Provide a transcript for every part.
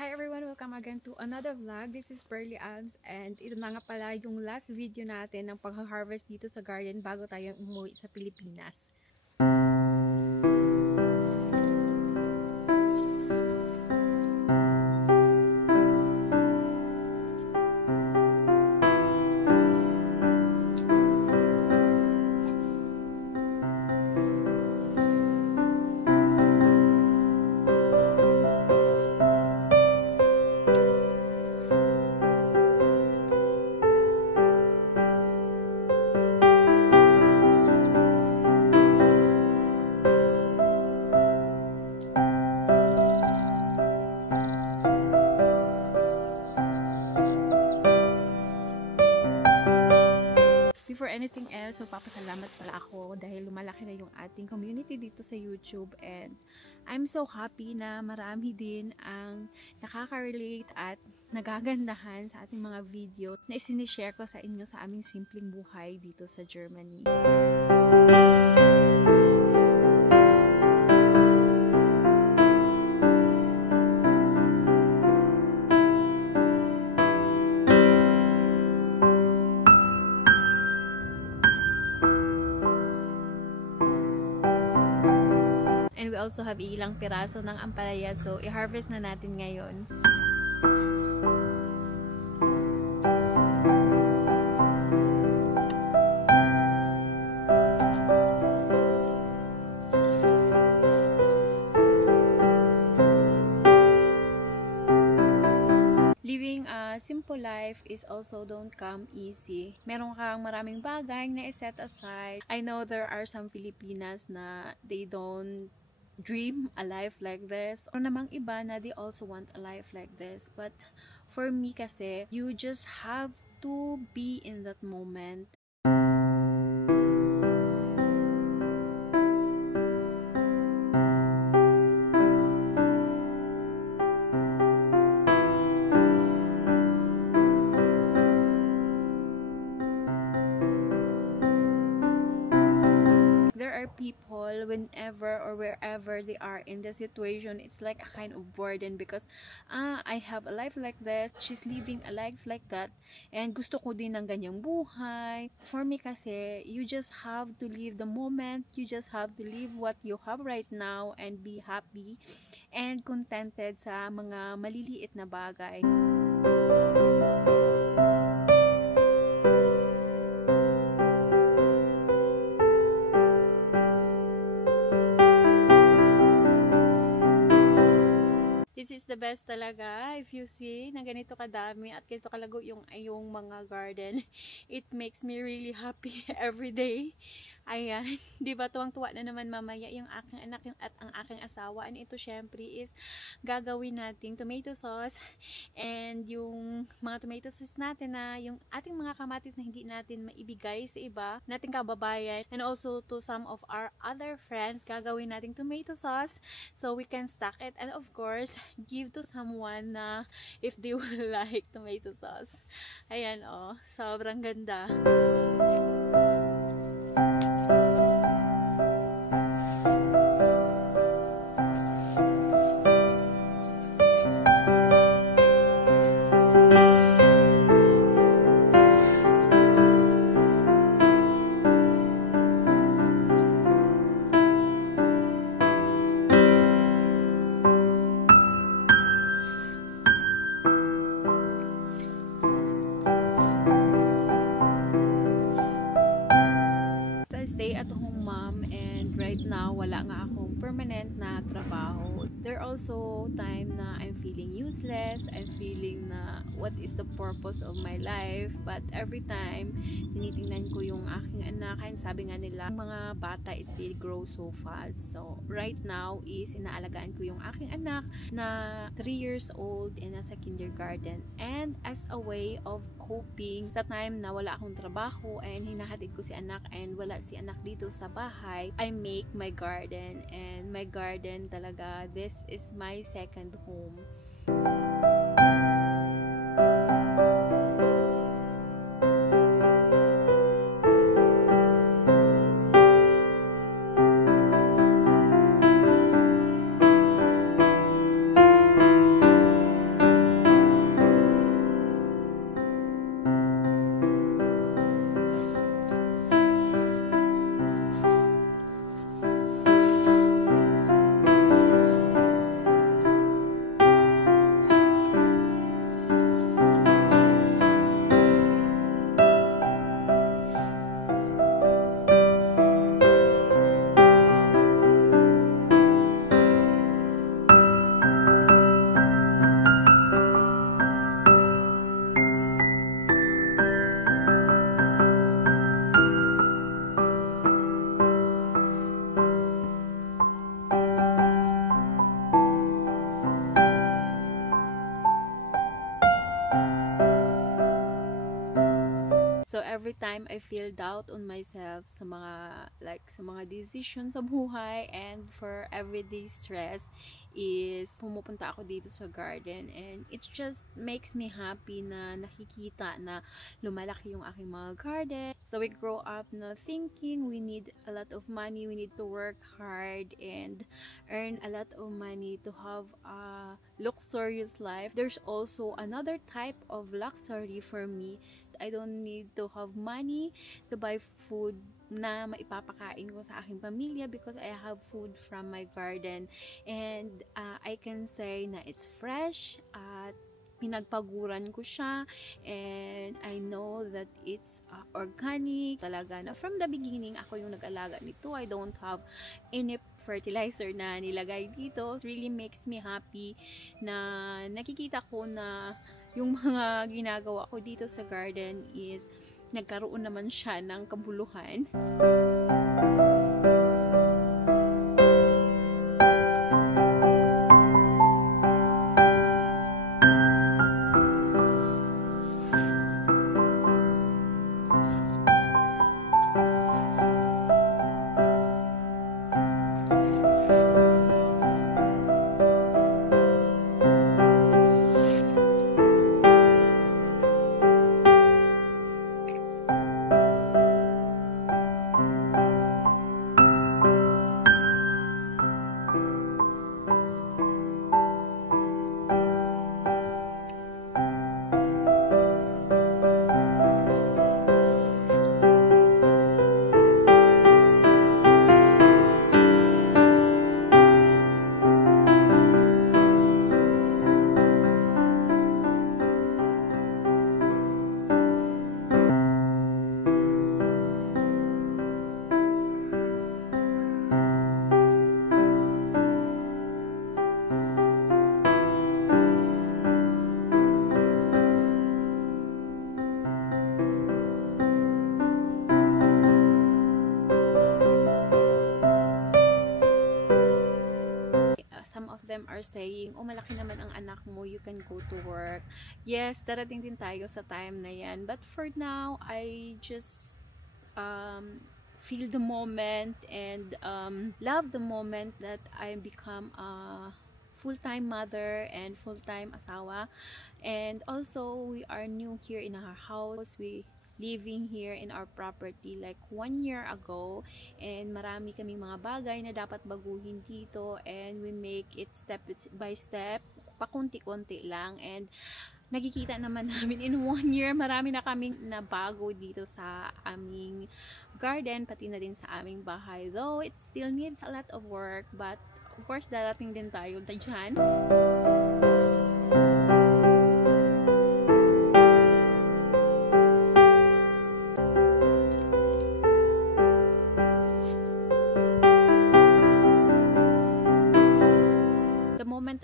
Hi everyone! Welcome again to another vlog. This is Pearly Abs and ito na nga pala yung last video natin ng pag-harvest dito sa garden bago tayo umuwi sa Pilipinas. Before anything else, so papasalamat pala ako dahil lumalaki na yung ating community dito sa YouTube and I'm so happy na marami din ang nakaka-relate at nagagandahan sa ating mga video na isinishare ko sa inyo sa aming simpleng buhay dito sa Germany. And we also have ilang piraso ng ampalaya, so i-harvest na natin ngayon. Living a simple life is also don't come easy. Meron kang maraming bagay na i-set aside. I know there are some Filipinas na they don't dream a life like this. Or namang iba na they also want a life like this. But for me kasi, you just have to be in that moment. People, whenever or wherever they are in the situation, it's like a kind of burden because I have a life like this, she's living a life like that, and gusto ko din ng ganyang buhay. For me kasi, you just have to live the moment, you just have to live what you have right now and be happy and contented sa mga maliliit na bagay. This is the best talaga. If you see na ganito kadami at ganito kalago yung mga garden, it makes me really happy every day. Ayan, di ba tuwang-tuwa na naman mamaya yung aking anak at ang aking asawa. And ito syempre is gagawin nating tomato sauce and yung mga tomato sauce natin na yung ating mga kamatis na hindi natin maibigay sa iba, nating kababayan, and also to some of our other friends, gagawin nating tomato sauce so we can stock it and of course give to someone na if they will like tomato sauce. Ayan sobrang ganda. Stay-at-home mom and right now wala nga akong permanent na trabaho. There are also time na I'm feeling useless, I'm feeling na what is the purpose of my life, but every time tinitingnan ko yung aking anak and sabi nga nila mga bata is they grow so fast. So right now is inaalagaan ko yung aking anak na 3 years old and nasa kindergarten, and as a way of coping sa time na wala akong trabaho and hinahatid ko si anak and wala si anak dito sa bahay, I make my garden, and my garden talaga, this is my second home. every time I feel doubt on myself sa mga decision sa buhay and for everyday stress is pumupunta ako dito sa garden, and it just makes me happy na nakikita na lumalaki yung aking mga garden. So we grow up na thinking we need a lot of money, we need to work hard and earn a lot of money to have a luxurious life. There's also another type of luxury for me. I don't need to have money to buy food na maipapakain ko sa aking pamilya because I have food from my garden, and I can say na it's fresh at pinagpaguran ko siya, and I know that it's organic talaga, na from the beginning ako yung nag-alaga nito. I don't have any fertilizer na nilagay dito. It really makes me happy na nakikita ko na yung mga ginagawa ko dito sa garden is nagkaroon naman siya ng kabuluhan. Them are saying, oh, malaki naman ang anak mo, you can go to work. Yes, darating din tayo sa time na yan. But for now, I just feel the moment and love the moment that I become a full-time mother and full-time asawa. And also, we are new here in our house. We living here in our property like 1 year ago, and marami kaming mga bagay na dapat baguhin dito, and we make it step by step, pakunti-kunti lang, and nakikita naman namin in 1 year marami na kaming nabago dito sa aming garden, pati na din sa aming bahay, though it still needs a lot of work, but of course darating din tayo dyan.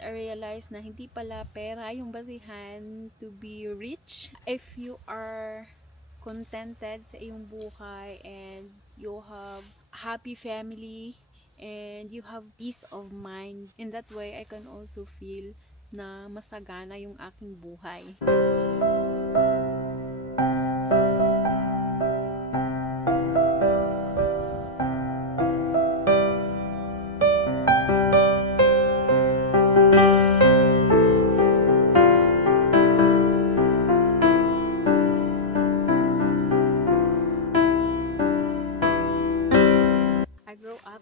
I realized na hindi pala pera yung basihan to be rich. If you are contented sa iyong buhay and you have a happy family and you have peace of mind, in that way I can also feel na masagana yung aking buhay.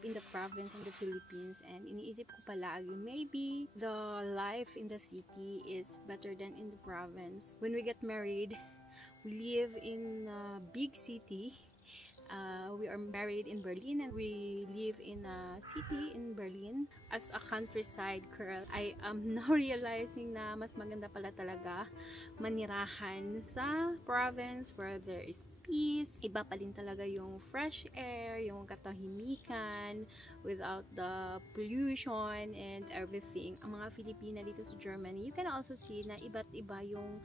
In the province of the Philippines, and iniisip ko palagi maybe the life in the city is better than in the province. When we get married, we live in a big city. We are married in Berlin and we live in a city in Berlin. As a countryside girl, I am now realizing na mas maganda pala talaga manirahan sa province where there is peace. Iba pa din talaga yung fresh air, yung katahimikan, without the pollution and everything. Ang mga Filipina dito sa Germany, you can also see na iba't iba yung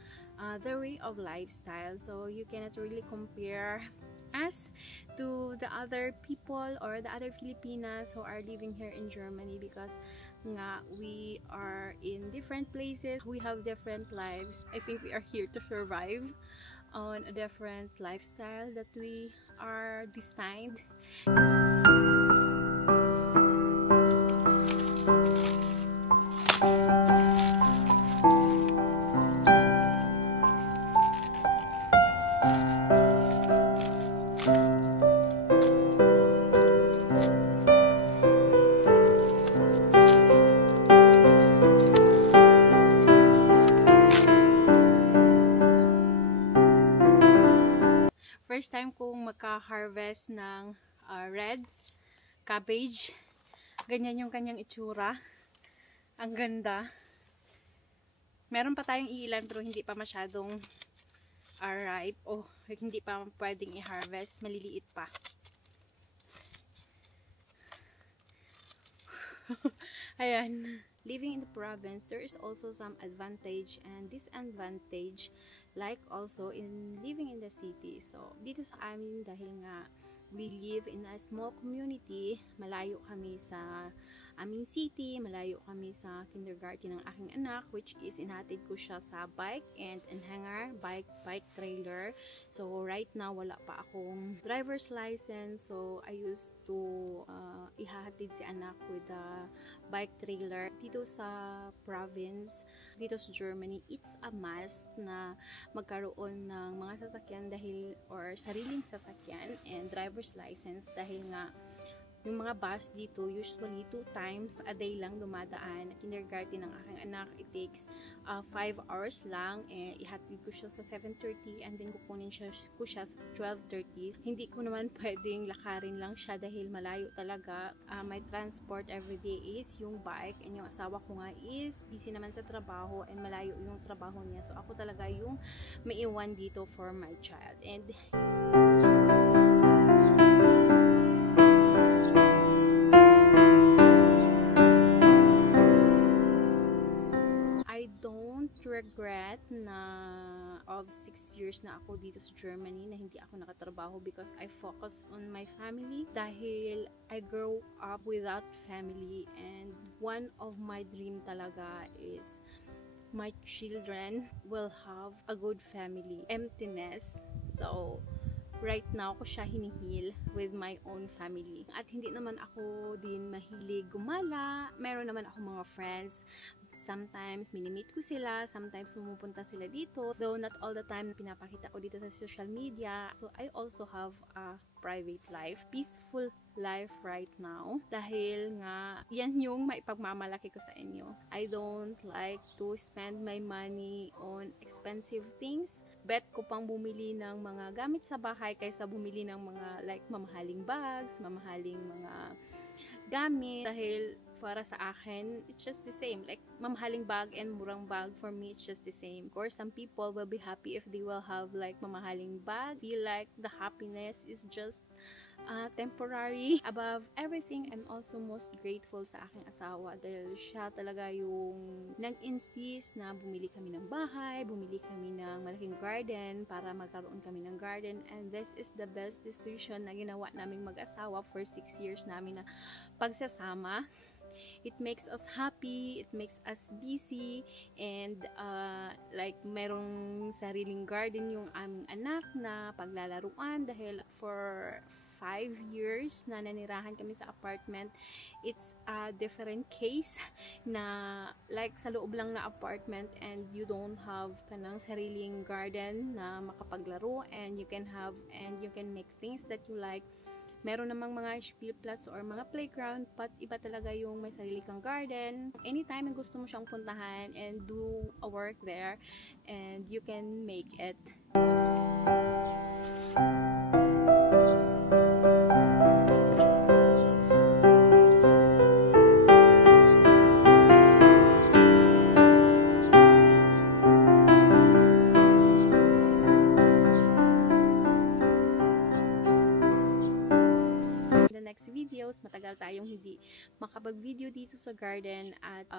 their way of lifestyle. So you cannot really compare us to the other people or the other Filipinas who are living here in Germany, because nga we are in different places, we have different lives. I think we are here to survive. on a different lifestyle that we are destined. First time kong magka-harvest ng red cabbage. Ganyan yung kanyang itsura. Ang ganda. Meron pa tayong ilan pero hindi pa masyadong ripe o hindi pa pwedeng i-harvest. Maliliit pa. Ayan. Living in the province, there is also some advantage and disadvantage, like also in living in the city. So, dito sa amin, dahil nga we live in a small community, malayo kami sa aming city, malayo kami sa kindergarten ng aking anak, which is inhatid ko siya sa bike and hanger, bike trailer. So, right now, wala pa akong driver's license. So, I used to ihahatid si anak with the bike trailer. Dito sa province, dito sa Germany, it's a must na magkaroon ng mga sasakyan dahil, or sariling sasakyan and driver's license dahil nga yung mga bus dito usually 2 times a day lang dumadaan. Kindergarten ng aking anak, it takes 5 hours lang, and ihatid ko siya sa 7:30 and then kukunin ko siya sa 12:30. Hindi ko naman pwedeng lakarin lang siya dahil malayo talaga. My transport everyday is yung bike, and yung asawa ko nga is busy naman sa trabaho and malayo yung trabaho niya. So ako talaga yung maiwan dito for my child. And regret na of 6 years na ako dito sa Germany na hindi ako nakatrabaho because I focus on my family dahil I grew up without family, and one of my dream talaga is my children will have a good family. Emptiness. So right now ko siya hinihil with my own family. At hindi naman ako din mahilig gumala. Meron naman ako mga friends. Sometimes minimit ko sila, sometimes pumupunta sila dito. Though not all the time pinapakita ko dito sa social media. So I also have a private life, peaceful life right now. Dahil nga, yan yung maipagmamalaki ko sa inyo. I don't like to spend my money on expensive things. Bet ko pang bumili ng mga gamit sa bahay kaysa bumili ng mga like mamahaling bags, mamahaling mga gamit. Dahil para sa akin, it's just the same. Like, mamahaling bag and murang bag, for me, it's just the same. Of course, some people will be happy if they will have like mamahaling bag. Feel like the happiness is just temporary. Above everything, I'm also most grateful sa aking asawa dahil siya talaga yung nag-insist na bumili kami ng bahay, bumili kami ng malaking garden para magkaroon kami ng garden, and this is the best decision na ginawa naming mag-asawa for 6 years namin na pagsasama. It makes us happy, it makes us busy, and like merong sariling garden yung aming anak na paglalaruan dahil for 5 years na nanirahan kami sa apartment, it's a different case na like sa loob lang na apartment and you don't have kanang sariling garden na makapaglaro and you can make things that you like. Meron namang mga spielplatz or mga playground, but iba talaga yung may sarili kang garden. Anytime na gusto mo siyang puntahan and do a work there, and you can make it. Matagal tayong hindi makapag-video dito sa garden at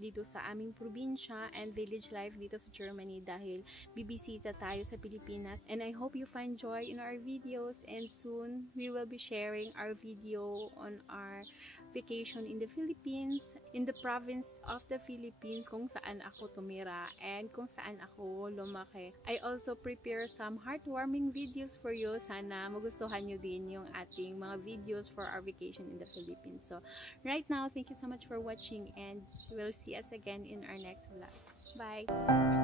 dito sa aming probinsya and village life dito sa Germany dahil bibisita tayo sa Pilipinas, and I hope you find joy in our videos, and soon we will be sharing our video on our vacation in the Philippines, in the province of the Philippines kung saan ako tumira and kung saan ako lumaki. I also prepare some heartwarming videos for you. Sana magustuhan nyo din yung ating mga videos for our vacation in the Philippines. So, right now, thank you so much for watching and we'll see us again in our next vlog. Bye!